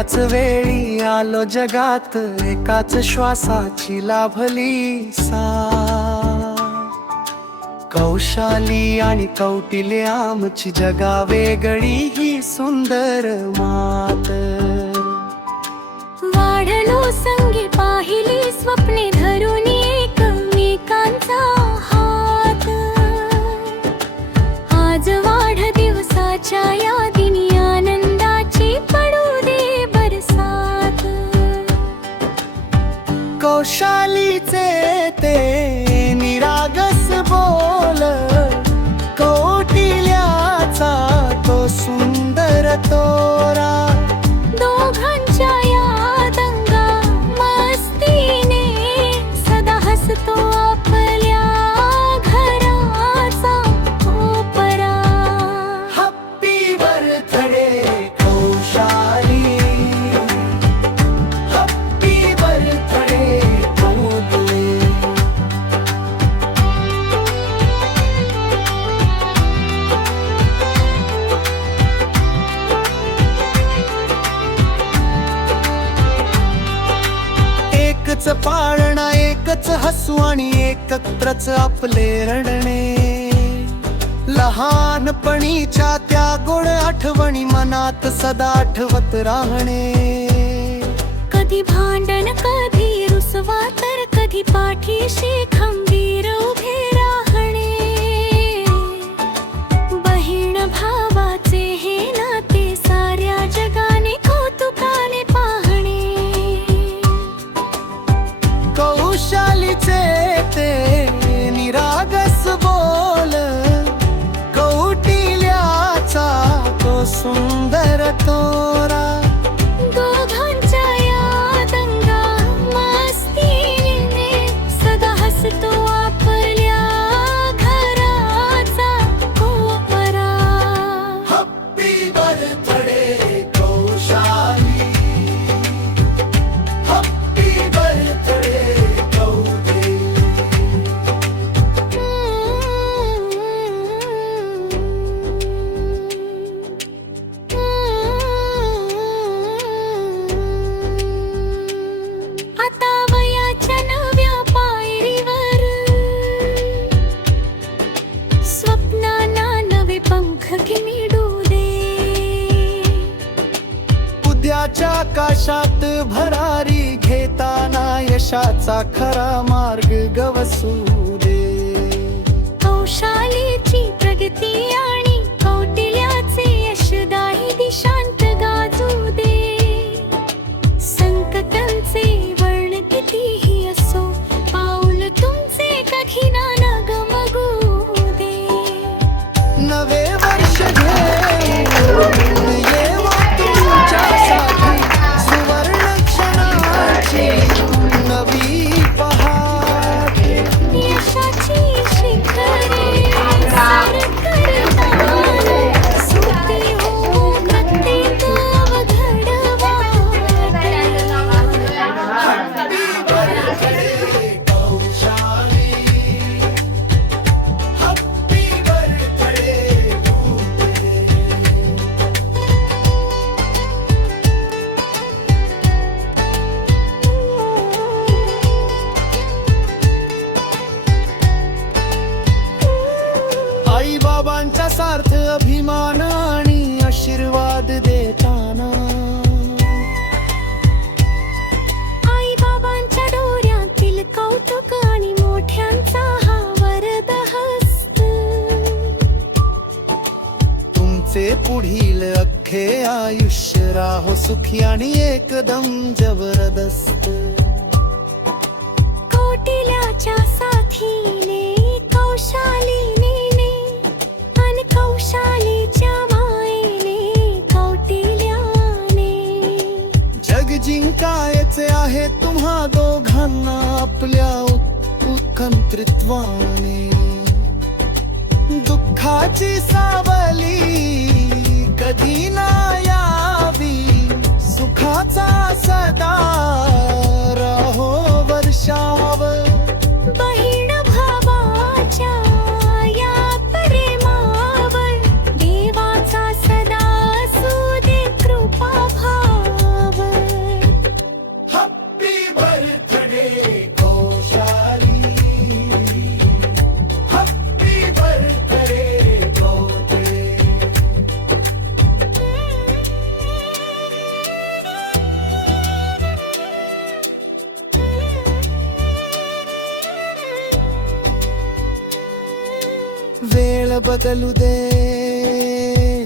एकाच वेळी आलो जगात, एकाच श्वासाची लाभली साथ. कौशाली आणि कौटिल्य आमची जगा वेगळी ही सुंदर मात. वाढलो संगी पाहिली स्वप्ने धरून एकमेकांचा हात. आज वाढदिवसाच्या यादिनी आनंदाची पडू दे बरसात. कौशालीचे ते निरागस बोल, कौटिल्याचा तो सुंदर तोरा. दोघांच्या या दंगा मस्तीने सदा हसतो आपल्या घराचा कोपरा. Happy birthday Kaushali, happy birthday Kautilya. एकच पाळणा, एकच हसू आणि एकत्रच आपले रडणे. लहानपणीच्या त्या गोड आठवणी मनात सदा आठवत राहणे. कधी भांडण, कधी रुसवा, तर कधी पाठीशी खंबीर उभे राहणे. बहीण भावाचे हे नाते साऱ्या जगाने कौतुकाने पाहणे. कौशालीचे ते निरागस बोल, कौटिल्याचा तो सुंदर तोरा. दोघांच्या या दंगा मस्तीने सदा हसतो आपल्या घराचा कोपरा. Happy birthday Kaushali, happy birthday Kautilya. आता वयाच्या नव्या पायरीवर स्वप्नांना नवे पंख मिळू दे. उद्याच्या आकाशात भरारी घेताना यशाचा खरा मार्ग गवसू दे. कौशालीची प्रगती आणि कौटिल्याचे यशदायी दिशांत गाजू दे. संकटांचे वर्ण कितीही असो, पाऊल तुमचे कधी ना डगमगू दे. नवे वर्ष घेऊन येवा तुमच्यासाठी सुवर्ण क्षणाची नवी पहाट. यशाची शिखरे सर करताना सुखी हो प्रत्येक अवघड वाट. Happy birthday Kaushali, happy birthday Kautilya. आई बाबांचा सार्थ अभिमान आणि आशीर्वाद देताना. आई बाबांच्या डोळ्यातील कौतुक आणि मोठ्यांचा हा वरद हस्त. तुमचे पुढील अख्खे आयुष्य राहो सुखी आणि एकदम जबरदस्त. कौटिल्याच्या साथीने कौशालीने आणि कौशालीच्या मायेने कौटिल्याने. जग जिंकायचे आहे तुम्हा दोघांना आपल्या उत्कंत्रित्वाने. दुःखाची सावली कधी ना यावी, सुखाचा सदा राहो वर्षाव. बहीण भावाच्या या प्रेमावर देवाचा सदा असू दे कृपा भाव. वेळ बदलू दे,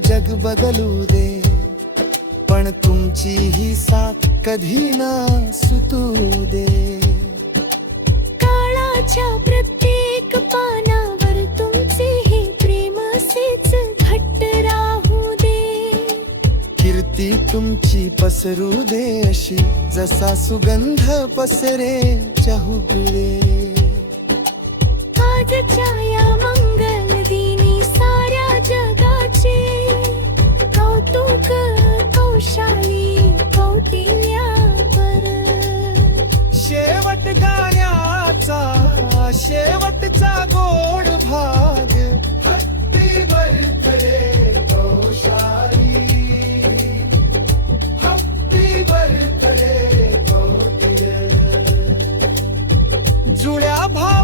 जग बदलू दे, पण तुमची ही साथ कधी ना सुटू दे. काळाच्या प्रत्येक पानावर तुमचे हे प्रेम असेच घट्ट राहू दे. कीर्ती तुमची पसरू दे अशी, जसा सुगंध पसरे चहुकडे. आजच्या या मंगल दिनी साऱ्या जगाचे कौतुक कौशाली कौटिल्यावर. शेवट गाण्याचा शेवटचा गोड भाग. Happy birthday Kaushali, happy birthday Kautilya. जुळ्या भाव